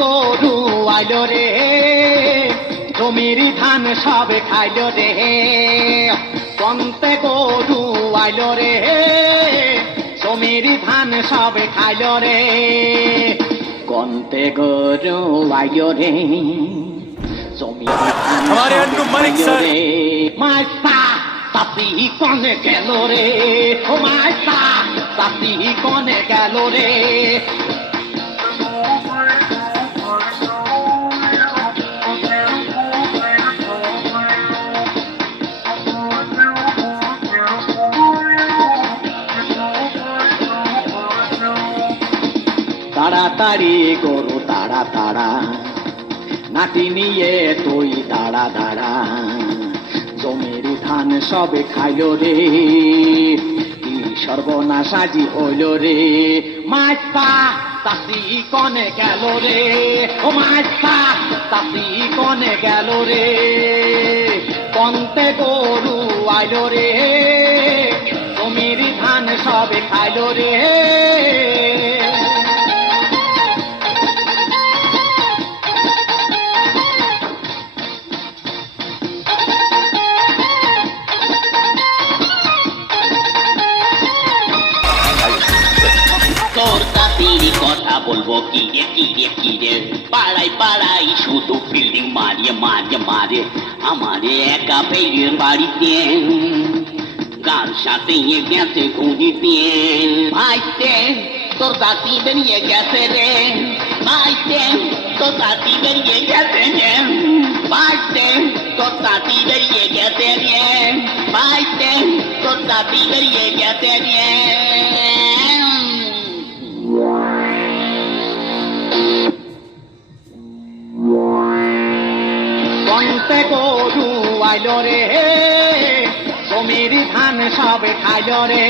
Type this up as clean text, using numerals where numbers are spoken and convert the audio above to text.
গরু আইল রে জমির ধান সবে খাইল রে কন্তে গরু আইল রে জমির ধান সবে খাইল রে কন্তে গরু আইল রে জমির ধান খাইল রে মাইসা তাতি কনে গেল রে ও মাইসা তাতি কনে গেল রে তাড়াতাড়ি গরু তাড়া তাড়া নাটি নিয়ে তুই দাঁড়া দাঁড়া জমির ধান সবে খাইল রে কি সর্বনাশ আজি হইল রে মাইসা তাতি কনে গেল রে ও মাইসা তাতি কনে গেল রে কন্তে গরু আইল রে জমির ধান সবে খাইল রে কথা বলবো কি রে কি রে কি রে পাড়ায় পাড়ায় শুধু ফিল্ডিং মারিয়ে মারিয়ে মারে আমারে একা পেয়ে বাড়িতে গার সাথে গেছে ঘুরিতে ভাইতে তোর দাঁতি বেরিয়ে গেছে রে ভাইতে তোর দাঁতি বেরিয়ে গেছে রে ভাইতে তোর দাঁতি বেরিয়ে গেছে রে ভাইতে তোর দাঁতি বেরিয়ে গেছে রে কন্তে গরু আইল রে জমির ধান সবে খাইল রে